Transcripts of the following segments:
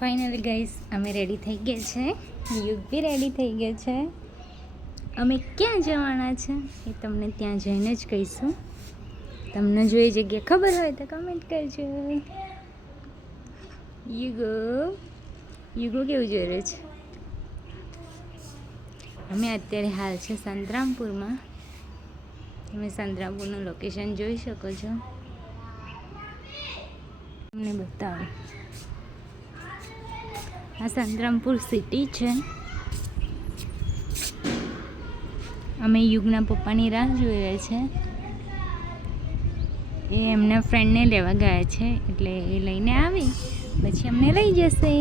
Finally guys અમે ready થઈ ગયા છે, યુગ બી રેડી થઈ ગયા છે. અમે ક્યાં જવાના છે એ તમને ત્યાં જઈને જ કહીશું. તમને જો એ જગ્યા ખબર હોય તો કમેન્ટ કરજો. યુગો કેવું જોઈ રહ્યો છે. અમે અત્યારે હાલ છે સંતરામપુરમાં. તમે સંતરામપુરનું લોકેશન જોઈ શકો છો. તમને બતાવો, આ સંતરામપુર સિટી છે. અમે યુગના પપ્પાની રાહ જોઈ રહ્યા છે. એ એમના ફ્રેન્ડને લેવા ગયા છે, એટલે એ લઈને આવી પછી અમને લઈ જશે.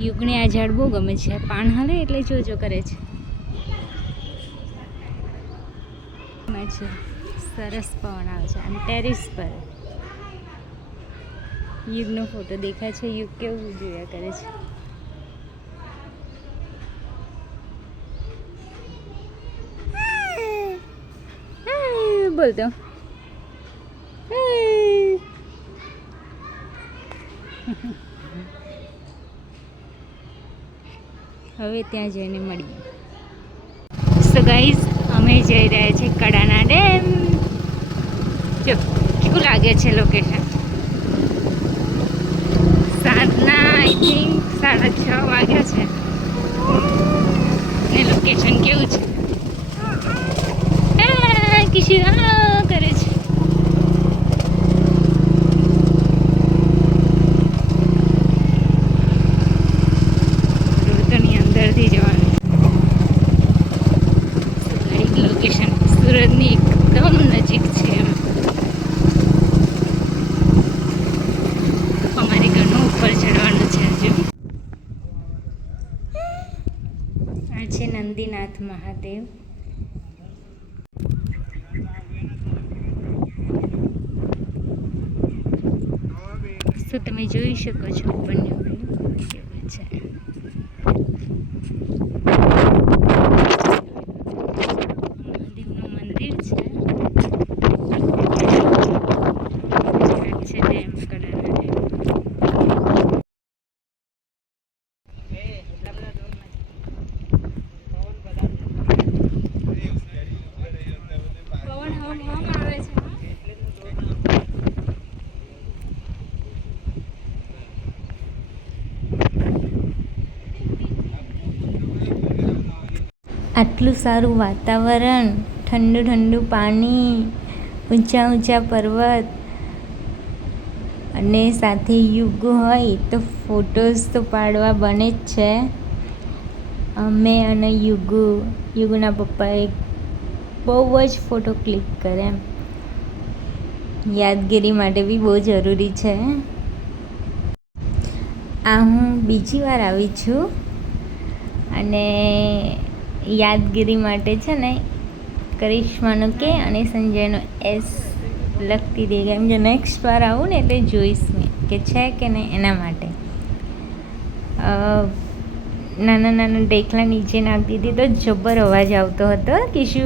યુગને આ ઝાડ બહુ ગમે છે. પાન હલે એટલે જોજો કરે છે. સરસ પવન આવે છે અને ટેરેસ પર યુગનો ફોટો દેખાય છે. યુગ કેવું જોયા કરે છે. બોલતો હવે ત્યાં જઈને મળીએ. સો ગાઈઝ, અમે જઈ રહ્યા છીએ કડાના ડેમ. જો કેવું લાગે છે લોકેશન. સાંજના આઈ થિંક 6:30 વાગ્યા છે ને લોકેશન કેવું છે. કિશી કરે છે. રોડની અંદરથી જવાનું. લોકેશન સુરતની એકદમ નજીક છે. અમારે ઘરનું ઉપર ચડવાનું છે. હજુ આ છે નંદીનાથ મહાદેવ. તો તમે જોઈ શકો છો ઉપરનું વ્યૂ કેવું છે. મહાદેવનું મંદિર છે. Dam Kadana dam. આટલું સારું વાતાવરણ, ઠંડુ ઠંડુ પાણી, ઊંચા ઊંચા પર્વત અને સાથે યુગ હોય તો ફોટોઝ તો પાડવા બને જ છે. અમે અને યુગના પપ્પાએ બહુ જ ફોટો ક્લિક કરે. યાદગીરી માટે બી બહુ જરૂરી છે. આ હું બીજી વાર આવી છું અને યાદગીરી માટે છે ને કરિશ્માનો કે અને સંજયનો એસ લખતી દે. કેમ કે નેક્સ્ટ વાર આવું ને એટલે જોઈશ મેં કે છે કે નહીં એના માટે. નાના નાના ડેકલા નીચે નાખતી હતી તો જબર અવાજ આવતો હતો. કિશુ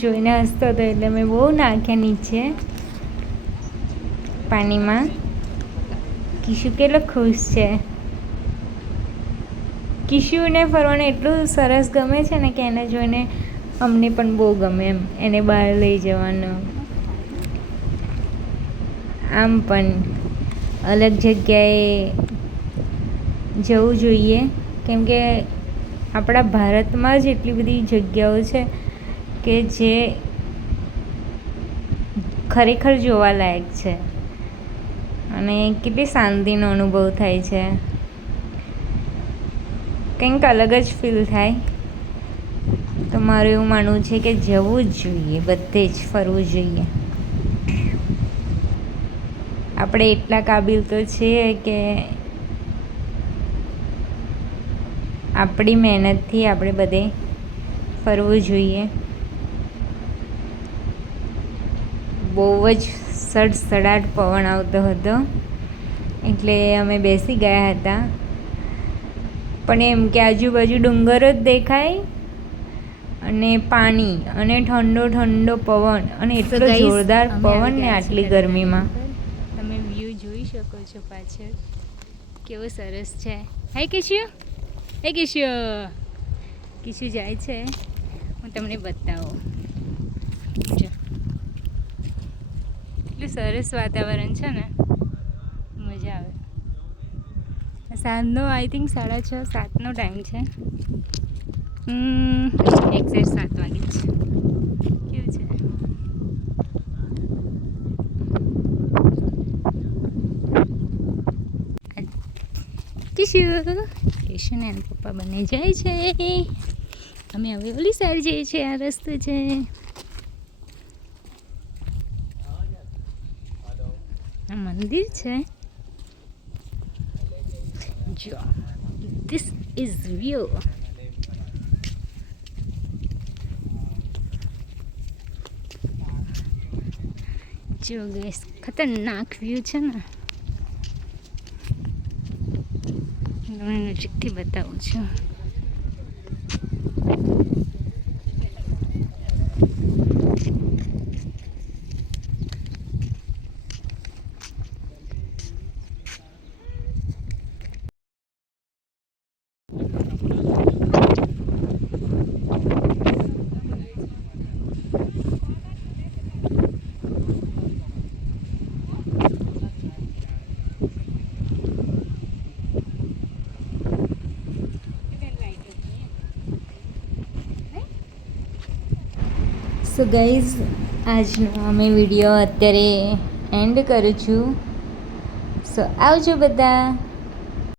જોઈને હસતો હતો એટલે મેં બહુ નાખ્યા નીચે પાણીમાં. કિશુ કેટલો ખુશ છે. કિશુને ફરવાનું એટલું સરસ ગમે છે ને કે એને જોઈને અમને પણ બહુ ગમે એમ એને બહાર લઈ જવાનું. આમ પણ અલગ જગ્યાએ જવું જોઈએ, કેમ કે આપણા ભારતમાં જ એટલી બધી જગ્યાઓ છે કે જે ખરેખર જોવાલાયક છે અને કેટલી શાંતિનો અનુભવ થાય છે. કંઈક અલગ જ ફીલ થાય. તો મારું એવું માનવું છે કે જવું જ જોઈએ, બધે જ ફરવું જોઈએ. આપણે એટલા કાબિલ તો છીએ કે આપણી મહેનતથી આપણે બધે ફરવું જોઈએ. બહુ જ સડસડાટ પવન આવતો હતો એટલે અમે બેસી ગયા હતા. પણ એમ કે આજુબાજુ ડુંગર જ દેખાય અને પાણી અને ઠંડો ઠંડો પવન અને એટલો જોરદાર પવન ને આટલી ગરમીમાં. તમે વ્યૂ જોઈ શકો શકો છો પાછળ કેવો સરસ છે. હાય કિશુ, હે કિશુ, કિશુ જાય છે. હું તમને બતાવું જો એટલું સરસ વાતાવરણ છે ને, મજા આવે. સાંજનો આઈ થિંક 6:30-7નો ટાઈમ છે. એક્ઝેક્ટ 7 વાગે જ કેવું છે. કિશુ ને એના પપ્પા બંને જાય છે. અમે હવે ઓલી સાઈડ જઈએ છીએ. આ રસ્તો છે. આ મંદિર છે. જો ધીસ ઇઝ વ્યૂ. જો ગેસ ખતરનાક વ્યૂ છે ને. તમને નજીકથી બતાવું છું. સો ગાઈઝ, આજનો અમે વિડીયો અત્યારે એન્ડ કરું છું. સો આવજો બધા.